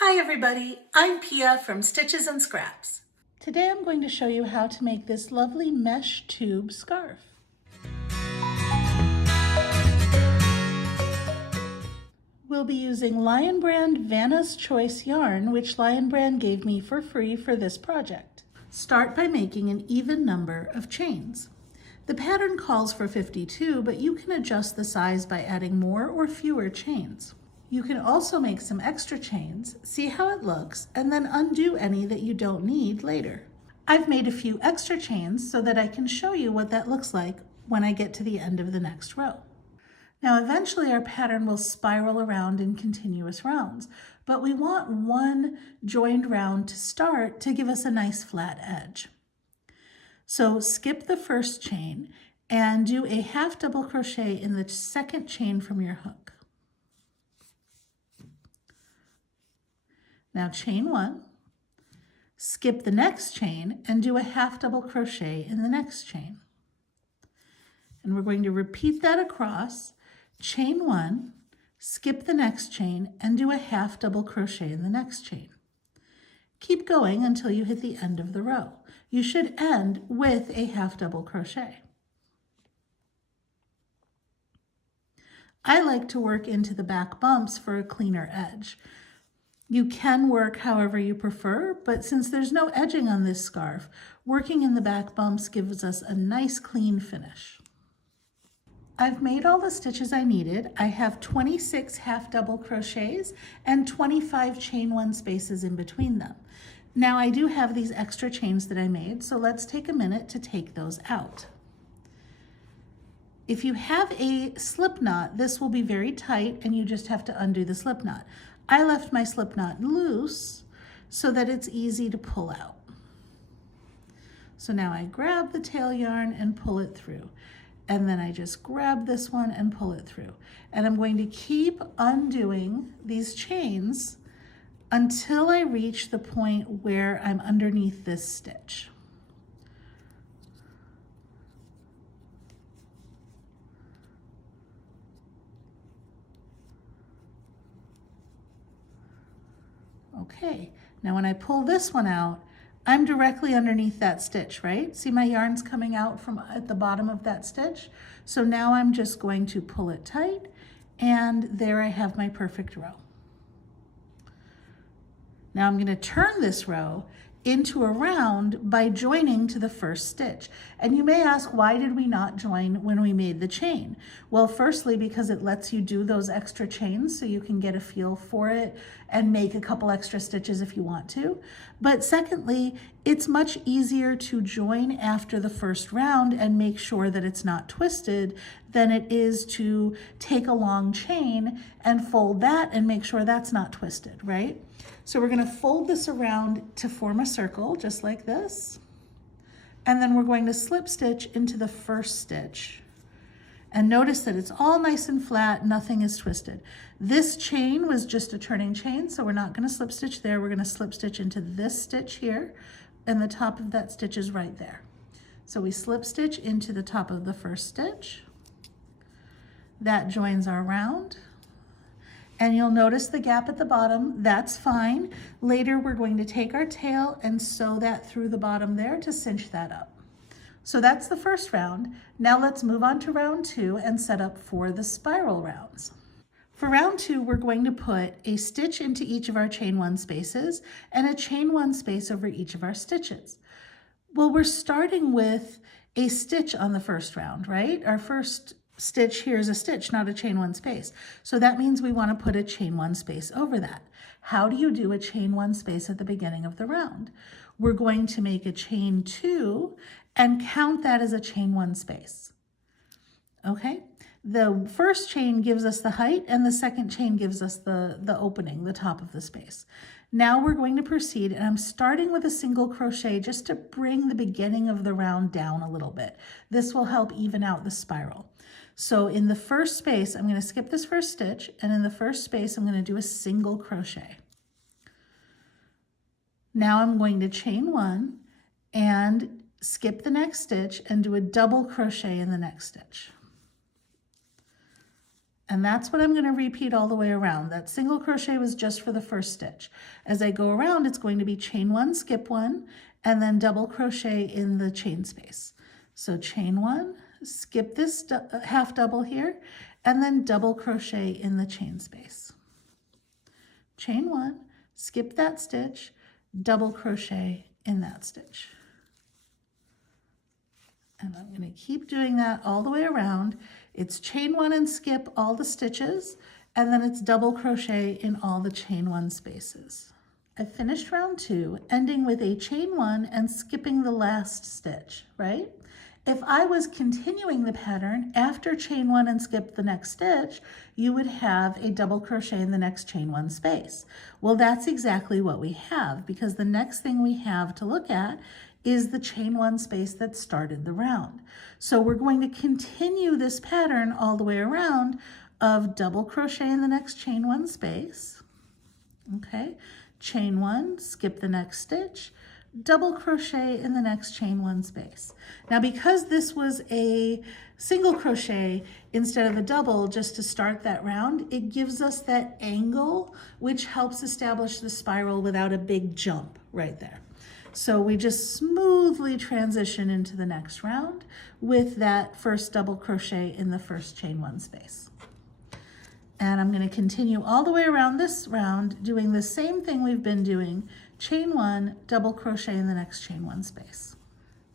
Hi everybody, I'm Pia from Stitches and Scraps. Today I'm going to show you how to make this lovely mesh tube scarf. We'll be using Lion Brand Vanna's Choice yarn, which Lion Brand gave me for free for this project. Start by making an even number of chains. The pattern calls for 52, but you can adjust the size by adding more or fewer chains. You can also make some extra chains, see how it looks, and then undo any that you don't need later. I've made a few extra chains so that I can show you what that looks like when I get to the end of the next row. Now eventually our pattern will spiral around in continuous rounds, but we want one joined round to start to give us a nice flat edge. So skip the first chain and do a half double crochet in the second chain from your hook. Now chain one, skip the next chain and do a half double crochet in the next chain. And we're going to repeat that across, chain one, skip the next chain and do a half double crochet in the next chain. Keep going until you hit the end of the row. You should end with a half double crochet. I like to work into the back bumps for a cleaner edge. You can work however you prefer, but since there's no edging on this scarf, working in the back bumps gives us a nice clean finish. I've made all the stitches I needed. I have 26 half double crochets and 25 chain one spaces in between them. Now I do have these extra chains that I made, so let's take a minute to take those out. If you have a slip knot, this will be very tight and you just have to undo the slip knot. I left my slip knot loose so that it's easy to pull out. So now I grab the tail yarn and pull it through. And then I just grab this one and pull it through. And I'm going to keep undoing these chains until I reach the point where I'm underneath this stitch. Okay, now when I pull this one out, I'm directly underneath that stitch, right? See my yarn's coming out from at the bottom of that stitch? So now I'm just going to pull it tight, and there I have my perfect row. Now I'm going to turn this row into a round by joining to the first stitch. And you may ask, why did we not join when we made the chain? Well, firstly, because it lets you do those extra chains so you can get a feel for it and make a couple extra stitches if you want to. But secondly, it's much easier to join after the first round and make sure that it's not twisted than it is to take a long chain and fold that and make sure that's not twisted, right? So we're going to fold this around to form a circle, just like this. And then we're going to slip stitch into the first stitch. And notice that it's all nice and flat, nothing is twisted. This chain was just a turning chain, so we're not going to slip stitch there. We're going to slip stitch into this stitch here, and the top of that stitch is right there. So we slip stitch into the top of the first stitch. That joins our round. And you'll notice the gap at the bottom, that's fine. Later, we're going to take our tail and sew that through the bottom there to cinch that up. So that's the first round. Now let's move on to round two and set up for the spiral rounds. For round two, we're going to put a stitch into each of our chain one spaces and a chain one space over each of our stitches. Well, we're starting with a stitch on the first round, right? Our first stitch here is a stitch, not a chain one space. So that means we want to put a chain one space over that. How do you do a chain one space at the beginning of the round? We're going to make a chain two and count that as a chain one space. Okay, the first chain gives us the height and the second chain gives us the opening, the top of the space. Now we're going to proceed, and I'm starting with a single crochet just to bring the beginning of the round down a little bit. This will help even out the spiral. So in the first space, I'm going to skip this first stitch, and in the first space, I'm going to do a single crochet. Now I'm going to chain one and skip the next stitch and do a double crochet in the next stitch. And that's what I'm going to repeat all the way around. That single crochet was just for the first stitch. As I go around, it's going to be chain one, skip one, and then double crochet in the chain space. So chain one, skip this half double here, and then double crochet in the chain space. Chain one, skip that stitch, double crochet in that stitch. And I'm going to keep doing that all the way around. It's chain one and skip all the stitches, and then it's double crochet in all the chain one spaces. I finished round two, ending with a chain one and skipping the last stitch, right? If I was continuing the pattern after chain one and skip the next stitch, you would have a double crochet in the next chain one space. Well, that's exactly what we have, because the next thing we have to look at is the chain one space that started the round. So we're going to continue this pattern all the way around of double crochet in the next chain one space. Okay, chain one, skip the next stitch, double crochet in the next chain one space. Now, because this was a single crochet instead of a double just to start that round, it gives us that angle, which helps establish the spiral without a big jump right there. So we just smoothly transition into the next round with that first double crochet in the first chain one space. And I'm going to continue all the way around this round doing the same thing we've been doing, chain one, double crochet in the next chain one space.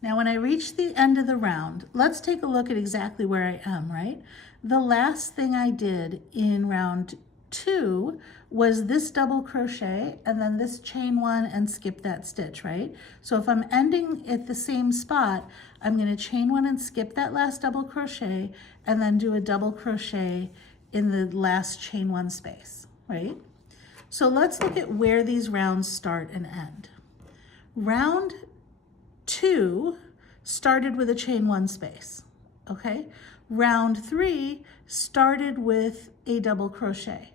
Now when I reach the end of the round, let's take a look at exactly where I am, right? The last thing I did in round two was this double crochet and then this chain one and skip that stitch, right? So if I'm ending at the same spot, I'm going to chain one and skip that last double crochet and then do a double crochet in the last chain one space, right? So let's look at where these rounds start and end. Round two started with a chain one space, okay? Round three started with a double crochet.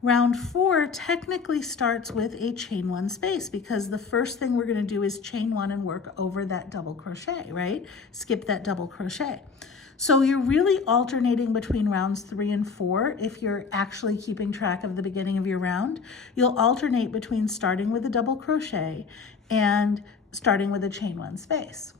Round four technically starts with a chain one space because the first thing we're going to do is chain one and work over that double crochet, right? Skip that double crochet. So you're really alternating between rounds 3 and 4. If you're actually keeping track of the beginning of your round, you'll alternate between starting with a double crochet and starting with a chain one space.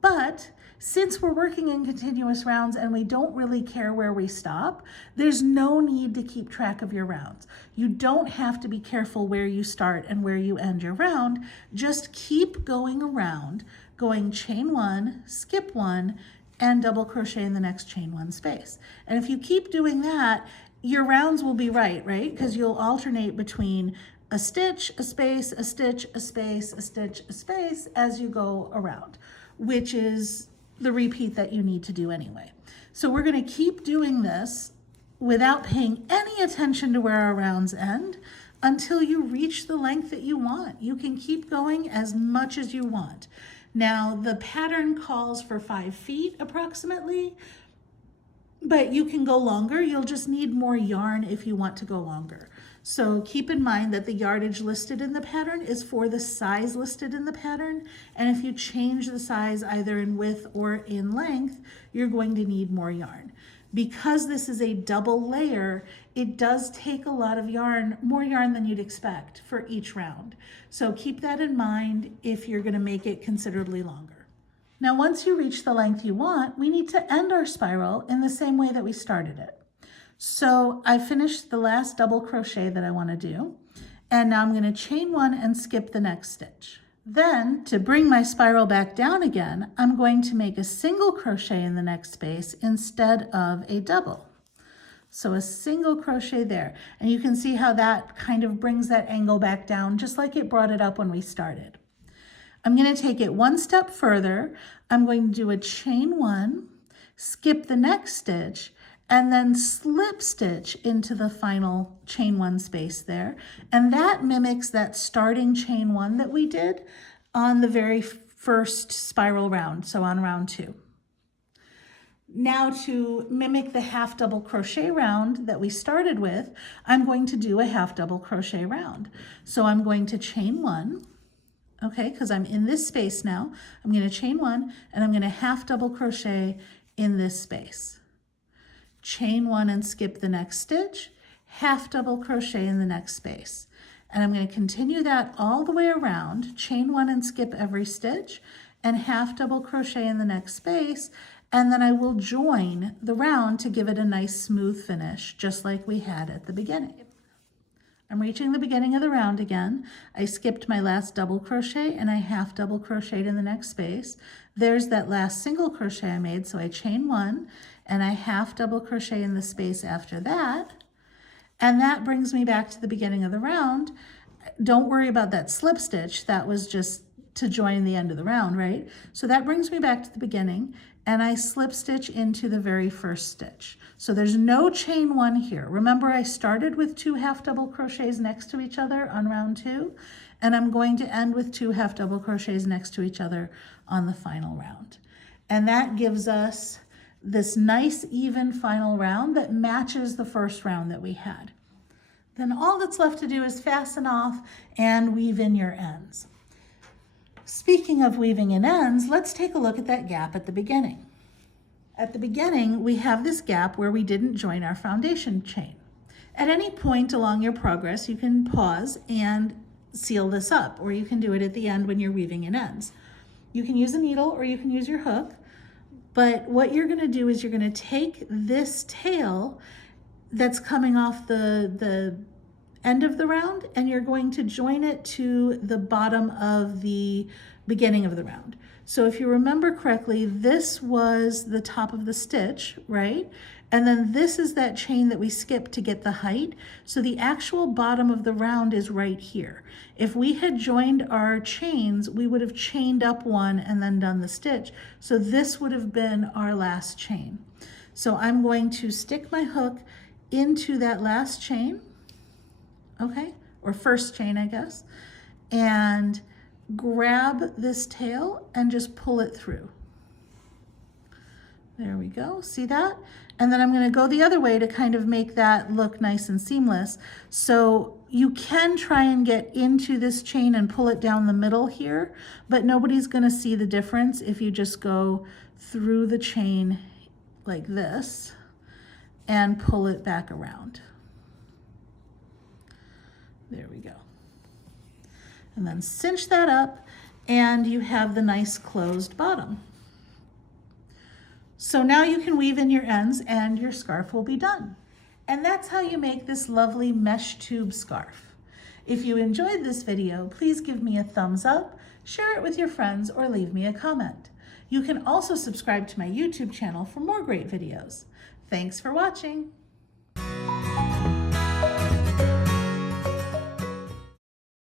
But since we're working in continuous rounds and we don't really care where we stop, there's no need to keep track of your rounds. You don't have to be careful where you start and where you end your round. Just keep going around, going chain one, skip one, and double crochet in the next chain one space. And if you keep doing that, your rounds will be right? Because you'll alternate between a stitch, a space, a stitch, a space, a stitch, a space as you go around, which is the repeat that you need to do anyway. So we're going to keep doing this without paying any attention to where our rounds end until you reach the length that you want. You can keep going as much as you want. Now the pattern calls for 5 feet approximately, but you can go longer. You'll just need more yarn if you want to go longer. So keep in mind that the yardage listed in the pattern is for the size listed in the pattern. And if you change the size either in width or in length, you're going to need more yarn. Because this is a double layer, it does take a lot of yarn, more yarn than you'd expect for each round. So keep that in mind if you're going to make it considerably longer. Now, once you reach the length you want, we need to end our spiral in the same way that we started it. So I finished the last double crochet that I want to do, and now I'm going to chain one and skip the next stitch. Then to bring my spiral back down again, I'm going to make a single crochet in the next space instead of a double. So a single crochet there, and you can see how that kind of brings that angle back down just like it brought it up when we started. I'm going to take it one step further. I'm going to do a chain one, skip the next stitch, and then slip stitch into the final chain one space there. And that mimics that starting chain one that we did on the very first spiral round, so on round 2. Now to mimic the half double crochet round that we started with, I'm going to do a half double crochet round. So I'm going to chain one, okay, because I'm in this space now. I'm going to chain one and I'm going to half double crochet in this space. chain 1 and skip the next stitch, half double crochet in the next space. And I'm going to continue that all the way around, chain 1 and skip every stitch, and half double crochet in the next space, and then I will join the round to give it a nice smooth finish, just like we had at the beginning. I'm reaching the beginning of the round again. I skipped my last double crochet and I half double crocheted in the next space. There's that last single crochet I made, so I chain 1 and I half double crochet in the space after that. And that brings me back to the beginning of the round. Don't worry about that slip stitch. That was just to join the end of the round, right? So that brings me back to the beginning, and I slip stitch into the very first stitch. So there's no chain 1 here. Remember, I started with 2 half double crochets next to each other on round 2, and I'm going to end with 2 half double crochets next to each other on the final round. And that gives us this nice even final round that matches the first round that we had. Then all that's left to do is fasten off and weave in your ends. Speaking of weaving in ends, let's take a look at that gap at the beginning. At the beginning, we have this gap where we didn't join our foundation chain. At any point along your progress, you can pause and seal this up, or you can do it at the end when you're weaving in ends. You can use a needle or you can use your hook, but what you're going to do is you're going to take this tail that's coming off the end of the round, and you're going to join it to the bottom of the beginning of the round. So if you remember correctly, this was the top of the stitch, right? And then this is that chain that we skipped to get the height. So the actual bottom of the round is right here. If we had joined our chains, we would have chained up 1 and then done the stitch. So this would have been our last chain. So I'm going to stick my hook into that last chain, okay, or first chain, I guess, and grab this tail and just pull it through. There we go, see that? And then I'm going to go the other way to kind of make that look nice and seamless. So you can try and get into this chain and pull it down the middle here, but nobody's going to see the difference if you just go through the chain like this and pull it back around. There we go. And then cinch that up and you have the nice closed bottom. So now you can weave in your ends and your scarf will be done. And that's how you make this lovely mesh tube scarf. If you enjoyed this video, please give me a thumbs up, share it with your friends, or leave me a comment. You can also subscribe to my YouTube channel for more great videos. Thanks for watching.